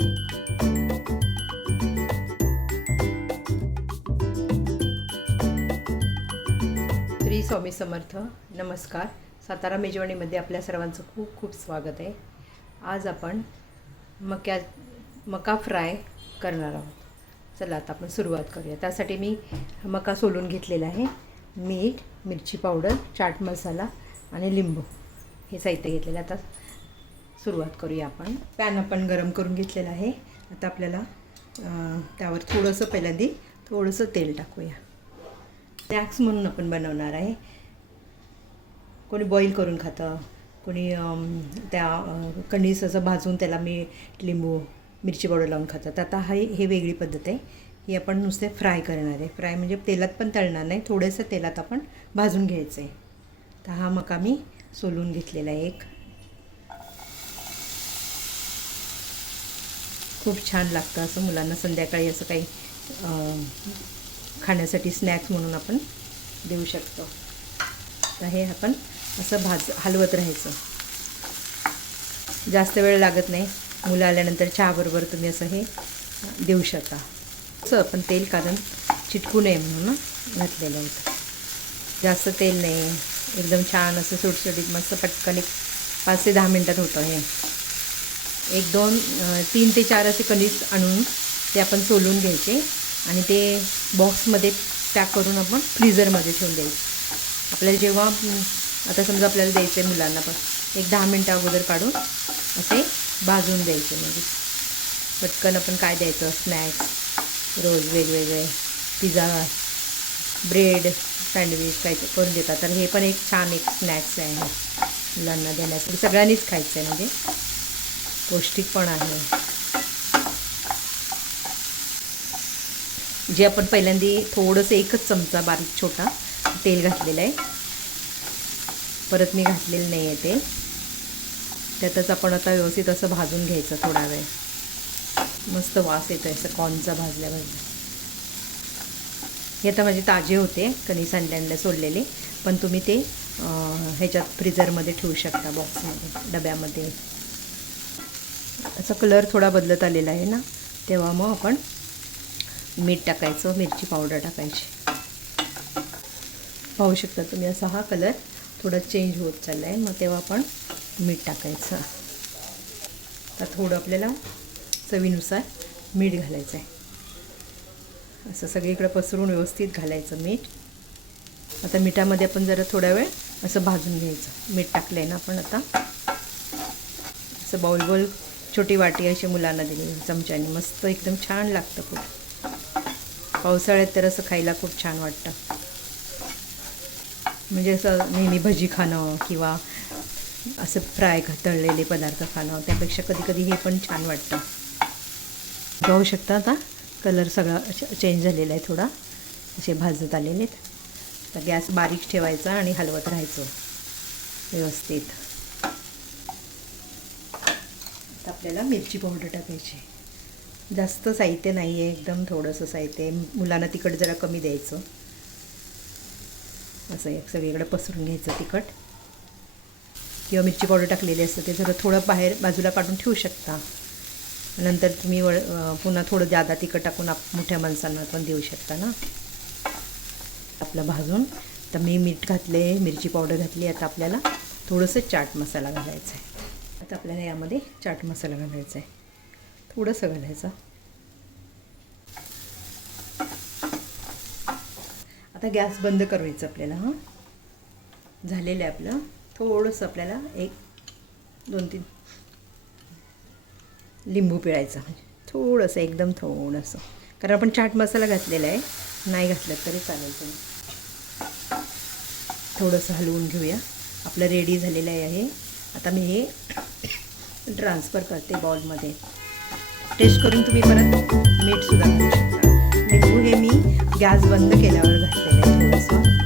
श्री स्वामी समर्थ नमस्कार. सातारा मेजवानीमध्ये आपल्या सर्वांचं खूप खूप स्वागत आहे. आज आपण मक्या मका फ्राय करणार आहोत. चला आता आपण सुरुवात करूया. त्यासाठी मी मका सोलून घेतलेला आहे. मीठ मिरची पावडर चाट मसाला आणि लिंबू हे साहित्य घेतलेलं आता सुरुवात करूया आपण. पॅन आपण गरम करून घेतलेलं आहे. आता आपल्याला त्यावर थोडंसं पहिल्यांदा थोडंसं तेल टाकूया. स्नॅक्स म्हणून आपण बनवणार आहे. कोणी बॉईल करून खातं कोणी त्या कणीस असं भाजून त्याला मीठ लिंबू मिरची पावडर लावून खातात आता हा हे वेगळी पद्धत आहे. ही आपण नुसते फ्राय करणार आहे. फ्राय म्हणजे तेलात पण तळणार नाही. थोडंसं तेलात आपण भाजून घ्यायचं आहे तर हा मका मी सोलून घेतलेला आहे एक. खूप छान लागतं असं मुलांना संध्याकाळी असं काही खाण्यासाठी स्नॅक्स म्हणून आपण देऊ शकतो. तर हे आपण असं भाज हलवत राहायचं. जास्त वेळ लागत नाही. मुलं आल्यानंतर चहाबरोबर तुम्ही असं हे देऊ शकता. असं आपण तेल कारण चिटकू नये म्हणून घातलेलं होतं. जास्त तेल नाही. एकदम छान असं सुटसुटीत मस्त पटकन एक पाच ते दहा मिनटात होतं हे. एक दोन तीन ते चार असे कणीस आणून ते आपण सोलून घ्यायचे आणि ते बॉक्समध्ये पॅक करून आपण फ्रीजरमध्ये ठेवून द्यायचे. आपल्याला जेव्हा आता समजा आपल्याला द्यायचं आहे मुलांना पण एक दहा मिनटं अगोदर काढून असे भाजून द्यायचे म्हणजे. पटकन आपण काय द्यायचं? स्नॅक्स रोज वेगवेगळे पिझ्झा ब्रेड सँडविच काय करून देतात. तर हे पण एक छान एक स्नॅक्स आहे मुलांना देण्यासाठी. सगळ्यांनीच खायचं आहे म्हणजे. पौष्टिक पण आहे. जे आपण पहिल्यांदा थोडंसं एकच चमचा बारीक छोटा तेल घातलेलं आहे. परत मी घातलेलं नाही आहे ते. त्यातच आपण आता व्यवस्थित असं भाजून घ्यायचं थोडा वेळ. मस्त वास येतो आहे असं कॉर्नचा भाजल्या भाजल्या हे आता माझे ताजे होते कणीस आणले सोडलेले पण तुम्ही ते ह्याच्यात फ्रीझरमध्ये ठेवू शकता बॉक्समध्ये डब्यामध्ये. असा कलर थोडा बदलत आलेला आहे ना तेव्हा मग आपण मीठ टाकायचं मिरची पावडर टाकायची. पाहू शकता तुम्ही असा हा कलर थोडा चेंज होत चालला आहे मग तेव्हा आपण मीठ टाकायचं. आता थोडं आपल्याला चवीनुसार मीठ घालायचं आहे असं सगळीकडे पसरून व्यवस्थित घालायचं मीठ. आता मिठामध्ये आपण जरा थोडा वेळ असं भाजून घ्यायचं. मीठ टाकलं आहे ना आपण आता. असं बाउल बाउल छोटी वाटी अशी मुलांना दिली. चमच्याने मस्त एकदम छान लागतं खूप. पावसाळ्यात तर असं खायला खूप छान वाटतं. म्हणजे असं नेहमी भजी खाणं किंवा असं फ्राय तळलेले पदार्थ खाणं त्यापेक्षा कधी कधी हे पण छान वाटतं. पाहू शकता आता कलर सगळा चेंज झालेला आहे थोडा. असे भाजत आलेले आहेत. तर गॅस बारीक ठेवायचा आणि हलवत राहायचं. व्यवस्थित. आता आपल्याला मिरची पावडर टाकायची. जास्त साहित्य नाही आहे एकदम थोडंसं साहित्य आहे. मुलांना तिखट जरा कमी द्यायचं. असं एक सगळीकडे पसरून घ्यायचं तिखट. किंवा मिरची पावडर टाकलेली असतं ते जरा थोडं बाहेर बाजूला काढून ठेवू शकता. नंतर तुम्ही वळ पुन्हा थोडं जादा तिखट टाकून आप मोठ्या माणसांना पण देऊ शकता ना. आपलं भाजून. तर मी मीठ घातले मिरची पावडर घातली आता आपल्याला थोडंसं चाट मसाला घालायचा आहे. आता आपल्याला यामध्ये चाट मसाला घालायचा आहे. थोडंसं घालायचं. आता गॅस बंद करायचं आपल्याला हां? झालेलं आहे आपलं. थोडंसं आपल्याला एक दोन तीन लिंबू पिळायचा. थोडंसं एकदम थोडंसं. कारण आपण चाट मसाला घातलेला आहे. नाही घातलं तरी चालेल तुम्ही. थोडंसं हलवून घेऊया. आपलं रेडी झालेलं आहे. आता मी हे ट्रान्सफर करते बॉलमध्ये. टेस्ट करून तुम्ही परत मीठसुद्धा घालू शकता. लिंबू हे मी गॅस बंद केल्यावर घातलेलं आहे थोडंसं.